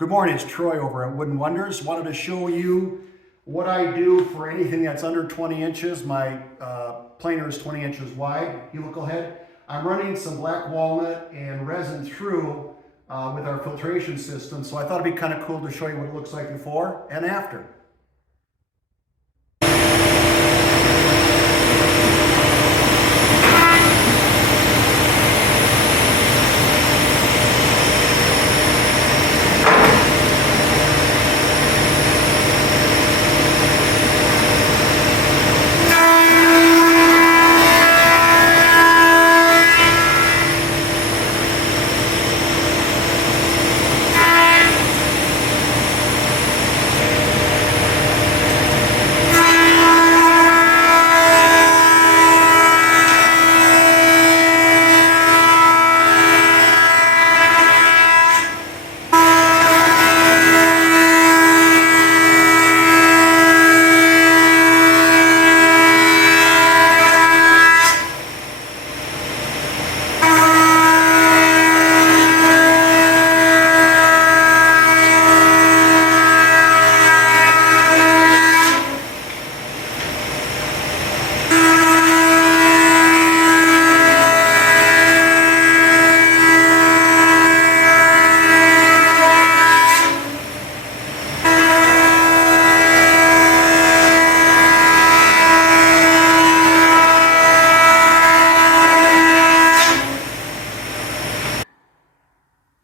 Good morning, it's Troy over at Wooden Wonders. Wanted to show you what I do for anything that's under 20 inches. My planer is 20 inches wide, helical head. I'm running some black walnut and resin through with our filtration system, so I thought it'd be kind of cool to show you what it looks like before and after.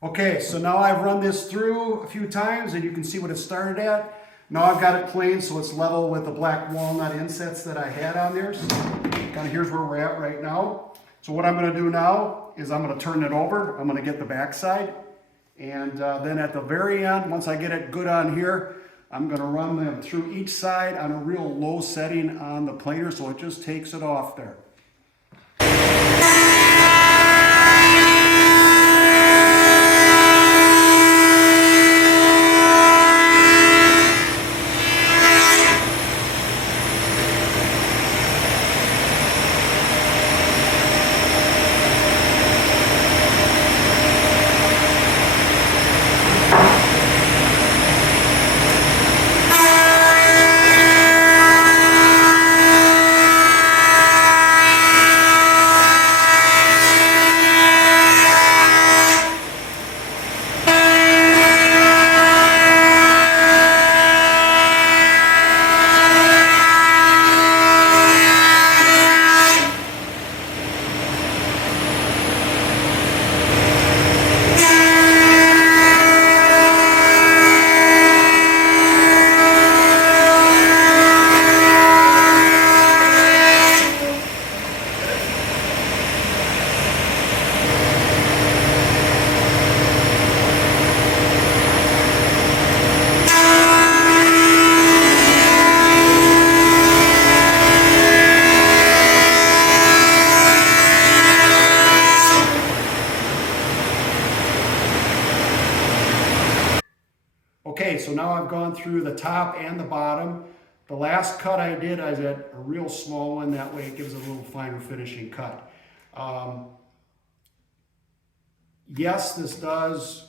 Okay, so now I've run this through a few times and you can see what it started at. Now I've got it planed so it's level with the black walnut insets that I had on there. So kind of here's where we're at right now. So what I'm going to do now is I'm going to turn it over. I'm going to get the back side. And then at the very end, once I get it good on here, I'm going to run them through each side on a real low setting on the planer so it just takes it off there. Okay, so now I've gone through the top and the bottom. The last cut I did, I did a real small one. That way it gives a little finer finishing cut. Yes, this does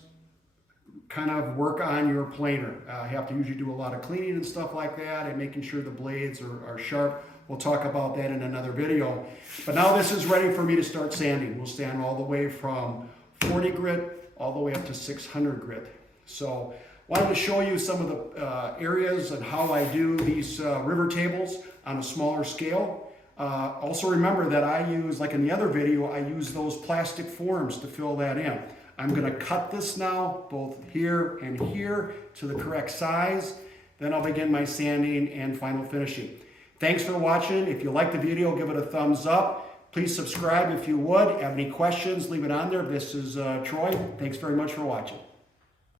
kind of work on your planer. You have to usually do a lot of cleaning and stuff like that and making sure the blades are sharp. We'll talk about that in another video. But now this is ready for me to start sanding. We'll sand all the way from 40 grit all the way up to 600 grit. So wanted to show you some of the areas and how I do these river tables on a smaller scale. Also remember that I use, like in the other video, I use those plastic forms to fill that in. I'm going to cut this now, both here and here, to the correct size. Then I'll begin my sanding and final finishing. Thanks for watching. If you like the video, give it a thumbs up. Please subscribe if you would. Have any questions, leave it on there. This is Troy. Thanks very much for watching.